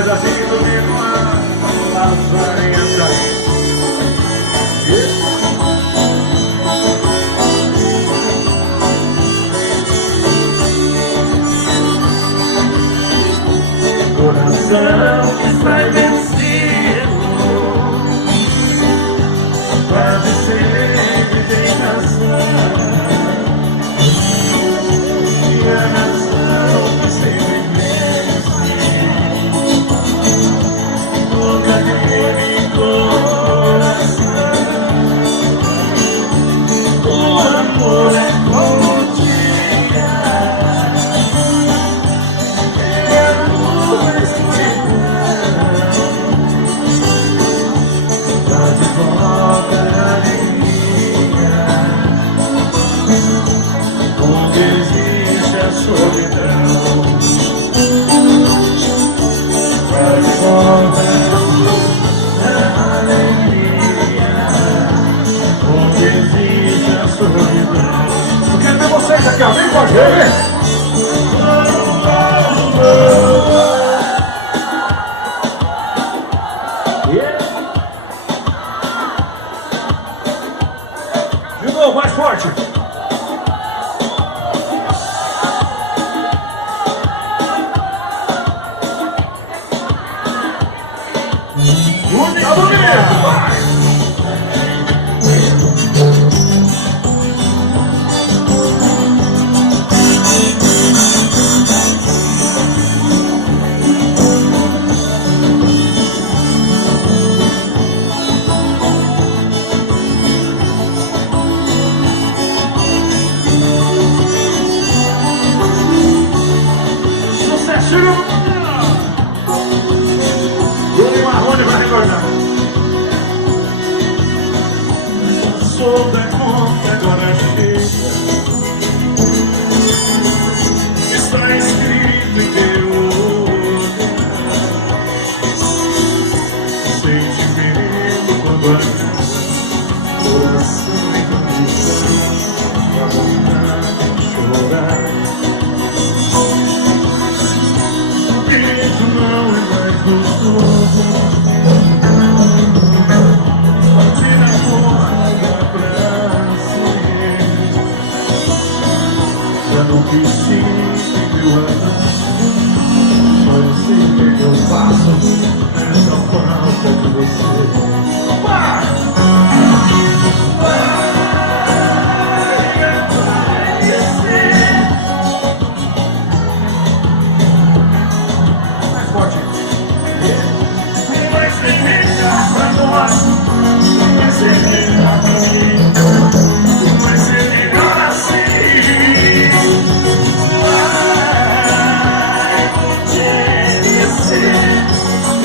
Faz assim que domingo, vamos lá, coração que está vencido, quase sempre tem razão. E a razão que sempre vence, toda aquele coração. O amor é como o dia, é a luz que dá de volta a alegria, onde existe a solidão. Dá de volta a alegria, onde existe a solidão. Eu quero ver vocês aqui, ó, vem com a gente. De novo, mais forte. Tá bonito, vai. Bruno Marrone vai recordar. Sob a conta agora chega, está escrito em teu olhar. Sentimento quando acaba, coração em condição, a vontade de chorar. Beijo não é mais gostoso, tira a porra pra ser. Já não quis sentir meu abraço, só eu sei o que eu faço nessa falta de você. Opa!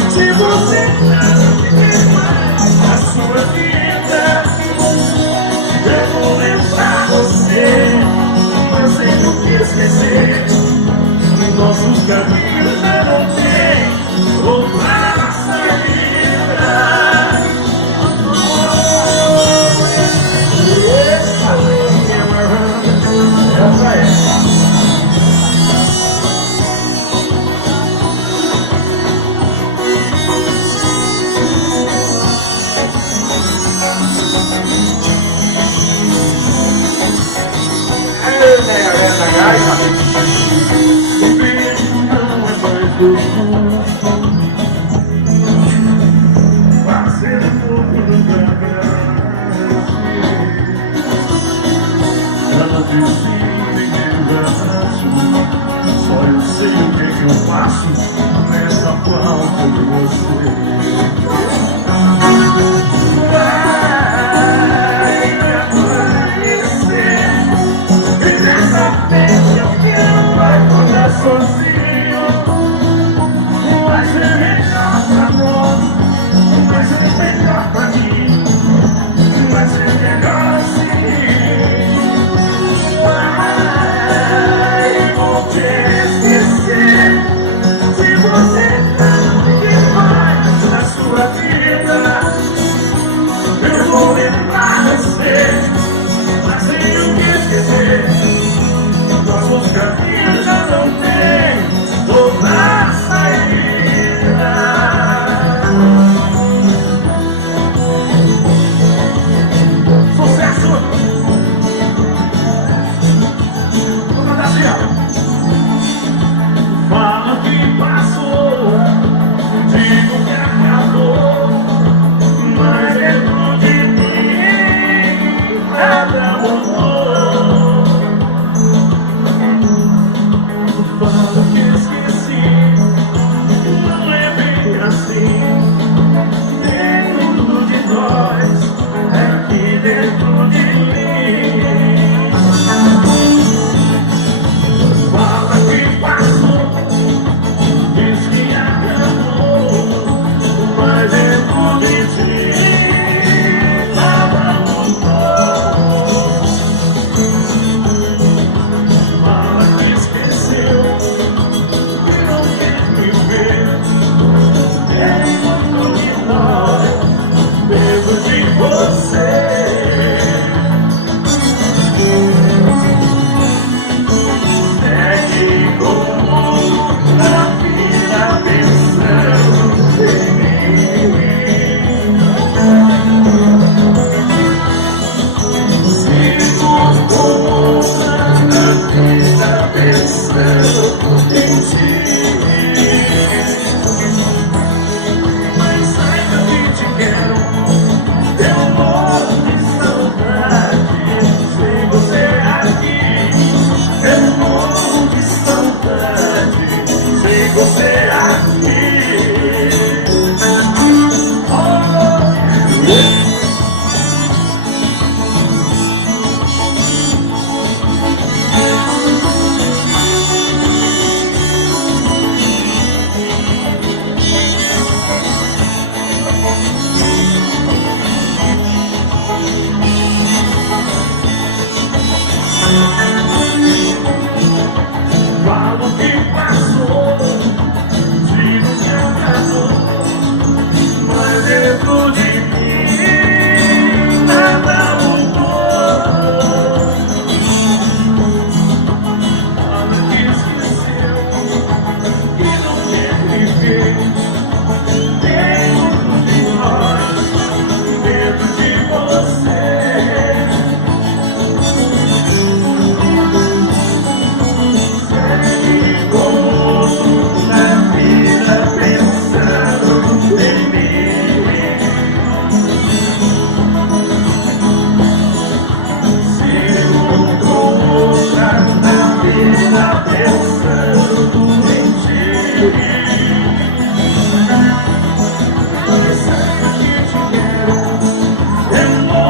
Se você não viver mais a sua vida, eu vou lembrar você. Eu sempre quis esquecer. Nossos caminhos já não tem outra saída. Essa é. O beijo não é mais gostoso, fazer tudo pra já não preciso nem de abraço, só eu sei o que eu faço nessa falta de você. Sozinho, vai ser melhor pra nós, vai ser melhor pra mim, vai ser melhor assim. Ai, vou te esquecer, se você não viver mais na sua vida, eu vou lembrar você, mas tenho que esquecer. Nossos caminhos já não tem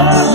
Senhor.